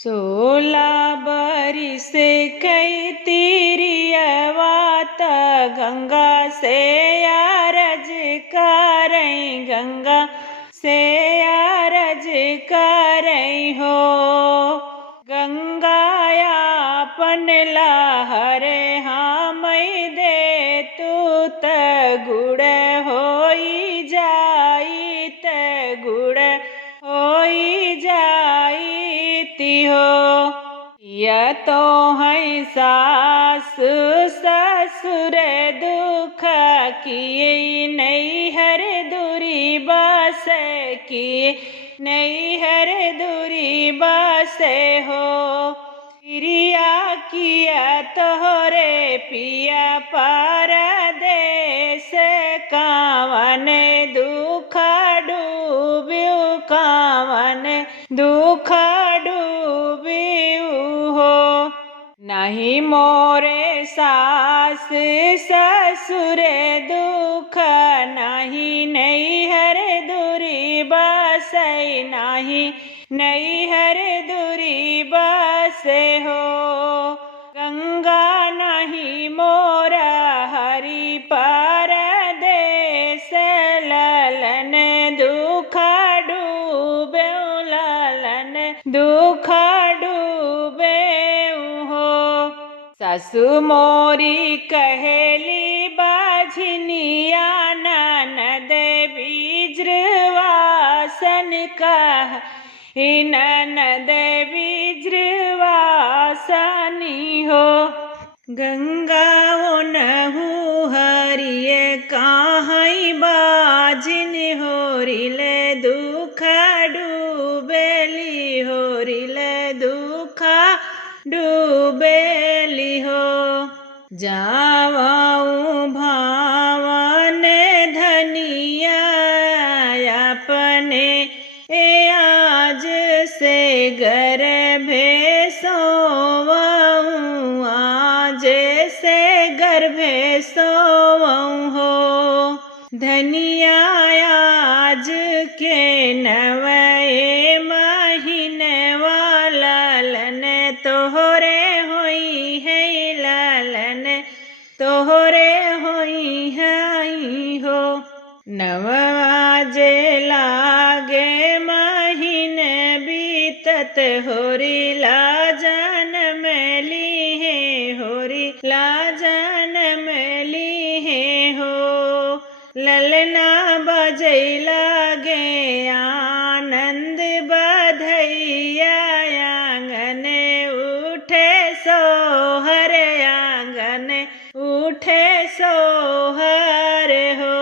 16 बरिस कई तिरियवात गंगा से अरज करई, गंगा से अरज करई हो। गंगाया अपन लहरे हमई दे तू त गुड़ होई जाई, त गुड़ होई जाई ती हो। या तो है सास ससुर दुख किए नैहर दूरी बस किए, नैहर दूरी बस हो। क्रिया किया तोहरे पिया परदेस, कावन दुख डूब्यू, कावन दुख डूब्यू हो। नहीं मोरे सास ससुर दुख, नहीं नैहर दूरी बस, नहीं नैहर दूरी बस हो। गंगा नहीं मोरा हरि परदेस, ललन दुख डूबे, ललन दुख डूबे हो। ससु मोरी कहेली बाझनिया, ननद बिज्रवासन कह, ननद बिज्रवासनी हो। गंगा ओनहु हरिय काहई बाजिन, होरिले दुख डूबेली, होरिले दुख डूबेली हो। जावाऊं भावन धनिया अपने आज से गर्भे सोवऊं, आज से गर्भे सोवऊं हो। धनिया आज के नवए महीने वालन तोहरे होई है, लालन तोहरे होई है हो। नवाजे लागे महीने बीतत, होरी लाजन मेली है, होरी लाजन मेली है हो। ललना बजै लागे आनंद बधैया, आंगन उठे सोहर, आंगन उठे सोहर हो।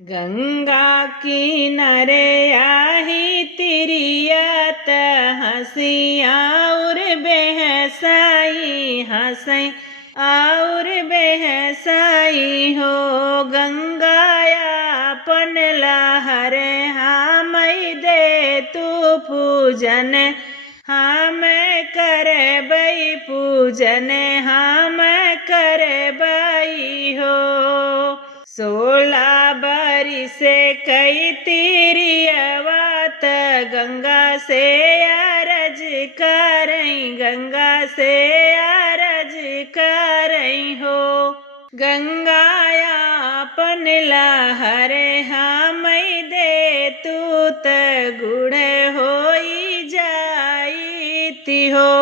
गंगा किनारे आही तिरियत, हंसी और बेहसाई, हंसई और बेहसाई हो। गंगाया अपन लहरे हमई दे तू पूजन, हम करबई पूजन, हम करबई हो। 16 बरिस कई तिरियवात गंगा से अरज करई, गंगा से अरज करई हो। गंगाया अपन लहरे हमई दे तू त गुड़ होई जाई ती हो।